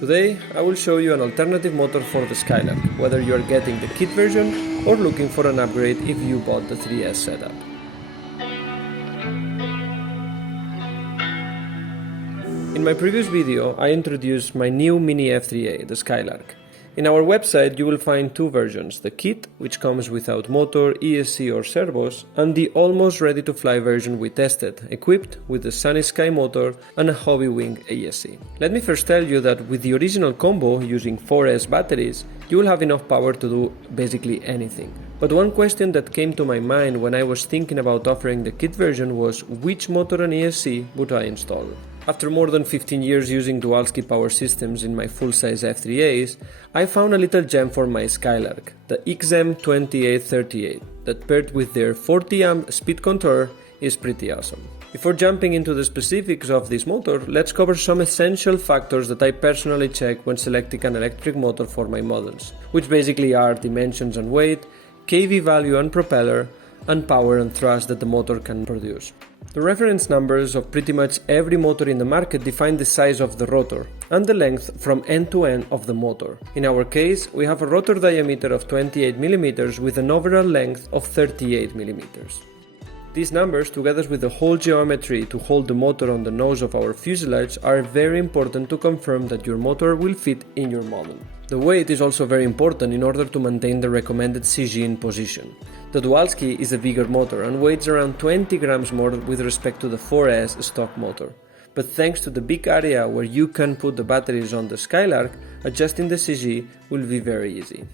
Today I will show you an alternative motor for the Skylark, whether you are getting the kit version or looking for an upgrade if you bought the 3S setup. In my previous video I introduced my new mini F3A, the Skylark. In our website you will find two versions, the kit, which comes without motor, ESC or servos, and the almost ready to fly version we tested, equipped with the Sunny Sky motor and a Hobby Wing ESC. Let me first tell you that with the original combo using 4S batteries, you will have enough power to do basically anything. But one question that came to my mind when I was thinking about offering the kit version was which motor and ESC would I install? After more than 15 years using Dualsky power systems in my full-size F3As, I found a little gem for my Skylark, the XM2838, that paired with their 40 amp speed contour is pretty awesome. Before jumping into the specifics of this motor, let's cover some essential factors that I personally check when selecting an electric motor for my models, which basically are dimensions and weight, kV value and propeller, and power and thrust that the motor can produce. The reference numbers of pretty much every motor in the market define the size of the rotor and the length from end to end of the motor. In our case, we have a rotor diameter of 28 mm with an overall length of 38 mm. These numbers, together with the whole geometry to hold the motor on the nose of our fuselage, are very important to confirm that your motor will fit in your model. The weight is also very important in order to maintain the recommended CG in position. The Dualsky is a bigger motor and weighs around 20 grams more with respect to the 4S stock motor. But thanks to the big area where you can put the batteries on the Skylark, adjusting the CG will be very easy.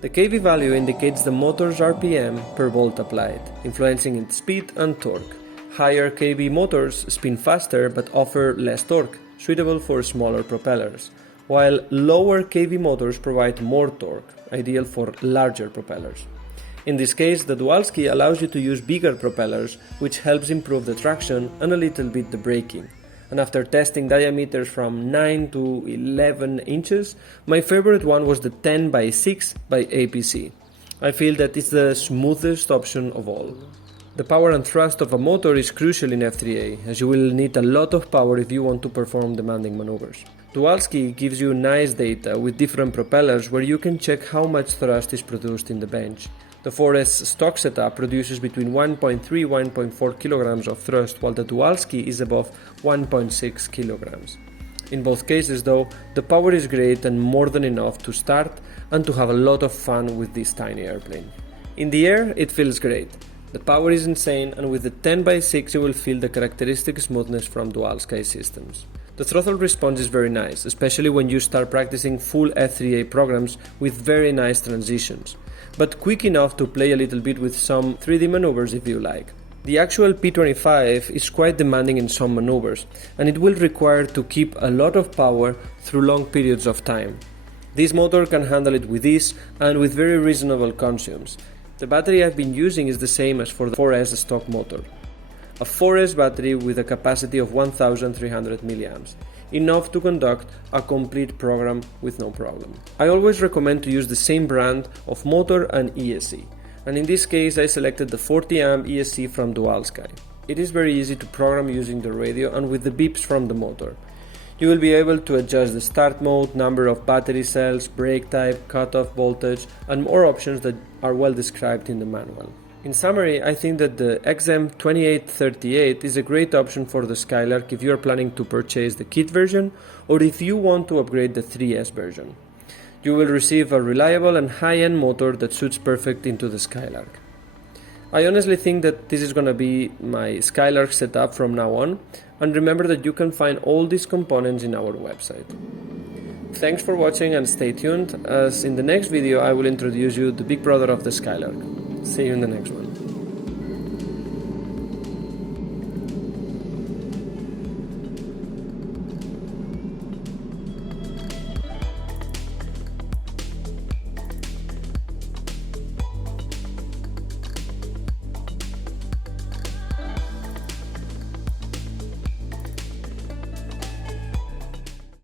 The kV value indicates the motor's RPM per volt applied, influencing its speed and torque. Higher kV motors spin faster but offer less torque, suitable for smaller propellers, while lower kV motors provide more torque, ideal for larger propellers. In this case, the Dualsky allows you to use bigger propellers, which helps improve the traction and a little bit the braking. And after testing diameters from 9 to 11 inches, my favorite one was the 10x6 by APC. I feel that it's the smoothest option of all. The power and thrust of a motor is crucial in F3A, as you will need a lot of power if you want to perform demanding maneuvers. Dualsky gives you nice data with different propellers where you can check how much thrust is produced in the bench. The 4S stock setup produces between 1.3–1.4 kilograms of thrust, while the Dualsky is above 1.6 kilograms. In both cases though, the power is great and more than enough to start and to have a lot of fun with this tiny airplane. In the air, it feels great. The power is insane, and with the 10x6 you will feel the characteristic smoothness from Dualsky systems. The throttle response is very nice, especially when you start practicing full F3A programs with very nice transitions, but quick enough to play a little bit with some 3D maneuvers if you like. The actual P25 is quite demanding in some maneuvers, and it will require to keep a lot of power through long periods of time. This motor can handle it with ease and with very reasonable consumes. The battery I've been using is the same as for the 4S stock motor. A 4S battery with a capacity of 1300 mAh, enough to conduct a complete program with no problem. I always recommend to use the same brand of motor and ESC, and in this case I selected the 40 amp ESC from Dualsky. It is very easy to program using the radio and with the beeps from the motor. You will be able to adjust the start mode, number of battery cells, brake type, cutoff voltage, and more options that are well described in the manual. In summary, I think that the XM2838 is a great option for the Skylark if you are planning to purchase the kit version or if you want to upgrade the 3S version. You will receive a reliable and high-end motor that suits perfect into the Skylark. I honestly think that this is gonna be my Skylark setup from now on, and remember that you can find all these components in our website. Thanks for watching and stay tuned, as in the next video I will introduce you the big brother of the Skylark. See you in the next one.